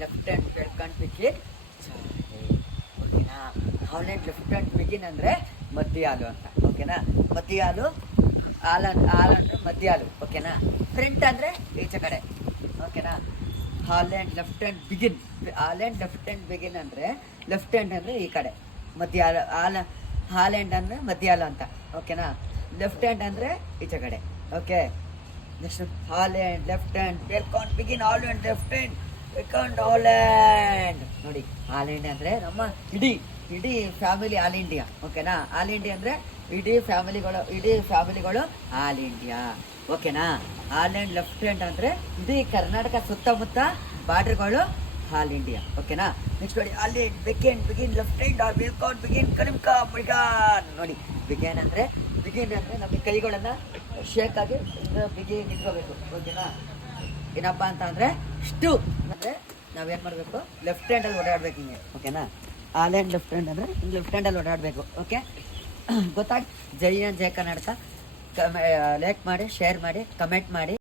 Left hand ಬೆಳ್ಕೊಂಡು begin ಓಕೆನಾ. Holland left hand begin ಅಂದರೆ ಮಧ್ಯ ಹಾಲು ಅಂತ ಓಕೆನಾ. ಮಧ್ಯ ಹಾಲು ಹಾಲು ಅಂದರೆ ಮಧ್ಯ ಹಾಲು ಓಕೆನಾ. ಫ್ರಂಟ್ ಅಂದರೆ ಈಚೆ ಕಡೆ ಓಕೆನಾ. Holland left hand begin, Holland left hand begin ಅಂದರೆ ಲೆಫ್ಟ್ ಹ್ಯಾಂಡ್ ಅಂದರೆ ಈ ಕಡೆ ಮಧ್ಯ ಹಾಲು, ಹಾಲೆಂಡ್ ಅಂದರೆ ಮಧ್ಯ ಹಾಲು ಅಂತ ಓಕೆನಾ. ಲೆಫ್ಟ್ ಹ್ಯಾಂಡ್ ಅಂದರೆ ಈಚೆ ಕಡೆ okay. Next Holland left hand welcome begin Holland left hand welcome Holland. ನೋಡಿ ಹಾಲೆಂಡ್ ಅಂದರೆ ನಮ್ಮ ಇಡೀ ಫ್ಯಾಮಿಲಿ ಆಲ್ ಇಂಡಿಯಾ ಓಕೆನಾ. ಆಲ್ ಇಂಡಿಯಾ ಅಂದರೆ ಇಡೀ ಫ್ಯಾಮಿಲಿಗಳು ಆಲ್ ಇಂಡಿಯಾ ಓಕೆನಾ. ಹಾಲೆಂಡ್ ಲೆಫ್ಟ್ ಹ್ಯಾಂಡ್ ಅಂದರೆ ಇಡೀ ಕರ್ನಾಟಕ ಸುತ್ತಮುತ್ತ ಬಾರ್ಡರ್ಗಳು ಆಲ್ ಇಂಡಿಯಾ ಓಕೆನಾ. ನೆಕ್ಸ್ಟ್ ನೋಡಿ Holland begin left hand or welcome begin ಕಲಿಮ್ಕಾ ಬಿಗಾನ್. ನೋಡಿ ಬಿಗಿನ್ ಅಂದರೆ ನಮಗೆ ಕೈಗಳನ್ನು ಶೇಕ್ ಆಗಿ ಬಿಗಿ ನಿಂತ್ಕೋಬೇಕು ಓಕೆನಾ. ಏನಪ್ಪ ಅಂತ ಅಂದರೆ ಇಷ್ಟು ಅಂದರೆ ನಾವೇನು ಮಾಡಬೇಕು, ಲೆಫ್ಟ್ ಹ್ಯಾಂಡಲ್ಲಿ ಓಡಾಡಬೇಕು ಹಿಂಗೆ ಓಕೆನಾ. ಹಾಲೆಂಡ್ ಲೆಫ್ಟ್ ಹ್ಯಾಂಡ್ ಅಂದರೆ ಹಿಂಗೆ ಲೆಫ್ಟ್ ಹ್ಯಾಂಡಲ್ಲಿ ಓಡಾಡಬೇಕು ಓಕೆ. ಗೊತ್ತಾಗಿ ಜೈ ಕರ್ನಾಟಕ. ಲೈಕ್ ಮಾಡಿ, ಶೇರ್ ಮಾಡಿ, ಕಮೆಂಟ್ ಮಾಡಿ.